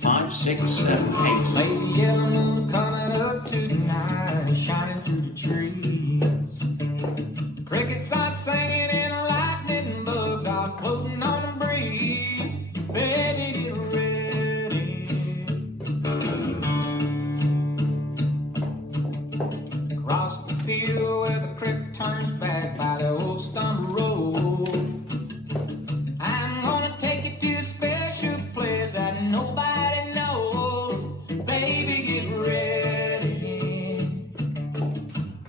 Five, six, seven, eight. Lazy yellow moon coming up tonight, shining through the trees. Crickets are singing and lightning bugs are floating on the breeze. Baby, get ready. Across the field where the creek turns back by the old stumble road, I'm gonna take you to a special place that nobody knows. Baby, get ready.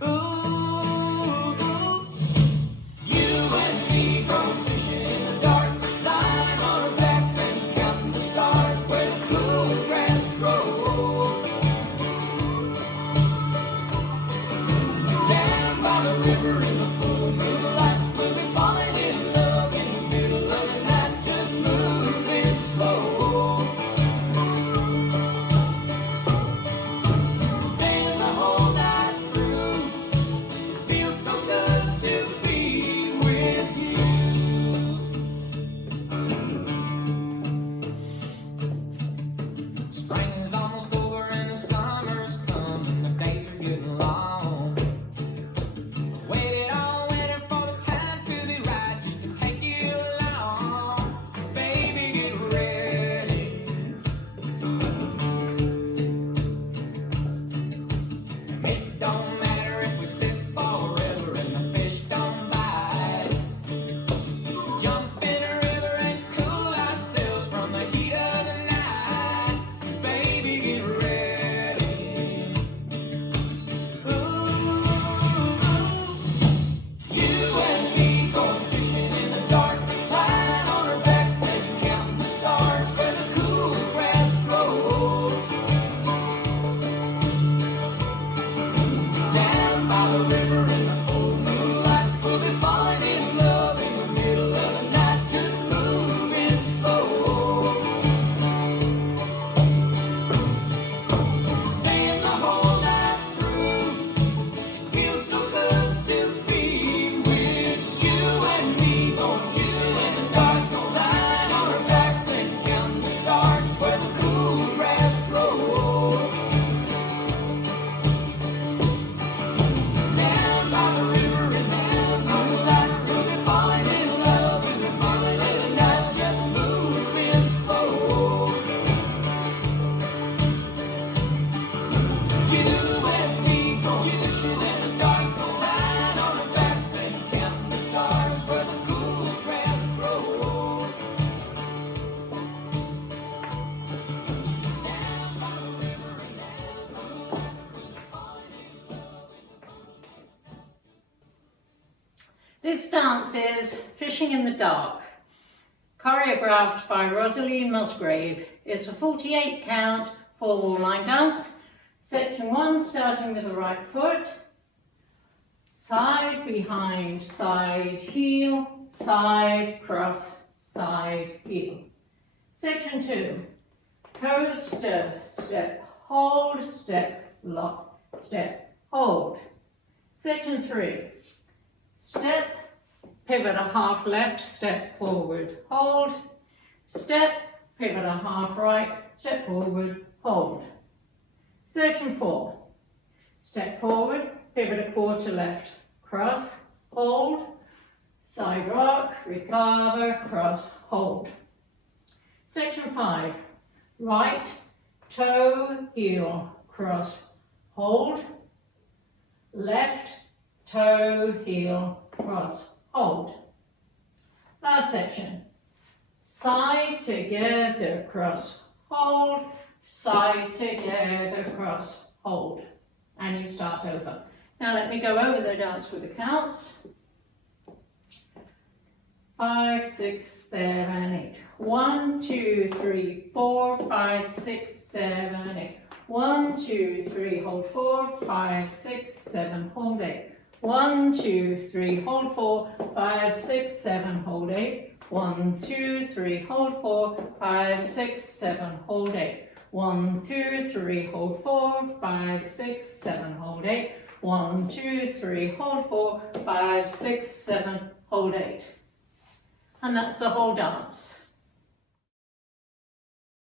Ooh, you and me going fishing in the dark, lying on our backs and counting the stars where the cool grass grows. Down by the river in the full moonlight, we'll be falling in love in the middle of the night, just moving slow. Staying the whole night through, it feels so good to be with you. Spring is almost over and the summer's come and the days are getting long. Waited all winter for the time to be right, just to take you along. Baby, get ready. It don't matter if we sit forever and the fish don't bite. Jump in the river and cool ourselves from the heat of the night. Baby, get ready. Ooh, you and me going fishing in the dark, lying on our backs and counting the stars where the cool grass grows. Down by the river in the full moonlight, we'll be falling in love in the middle of the night, just moving slow. Staying the whole night through, it feels so good to be with you and me going fishing in the dark, lying on our backs and counting the stars where the cool grass grows. Down by the river and down by the light, we'll be falling in love and we're falling in the night, just moving slow. You and me going fishing in the dark, lying on our backs and counting the stars where the cool grass grows. Down by the river and down by the light, we'll be falling in love. This dance is Fishing in the Dark, choreographed by Rosalie Musgrave. It's a 48 count, 4-wall line dance. Section 1, starting with the right foot, side, behind, side, heel, side, cross, side, heel. Section 2, toes, step, hold, step, lock, step, hold. Section 3, step, pivot a half left, step forward, hold, step, pivot a half right, step forward, hold. Section 4, step forward, pivot a quarter left, cross, hold, side rock, recover, cross, hold. Section 5, right, toe, heel, cross, hold, left, toe, heel, cross, hold. Last section, side together, cross, hold, side together, cross, hold. And you start over. Now let me go over the dance with the counts. 5, 6, 7, 8. 1, 2, 3, 4, 5, 6, 7, 8. 1, 2, 3, hold 4, 5, 6, 7, hold 8. 1, 2, 3, hold 4, 5, 6, 7, hold 8. 1, 2, 3, hold 4, 5, 6, 7, hold 8. 1, 2, 3, hold 4, 5, 6, 7, hold 8. 1, 2, 3, hold 4, 5, 6, 7, hold 8. And that's the whole dance.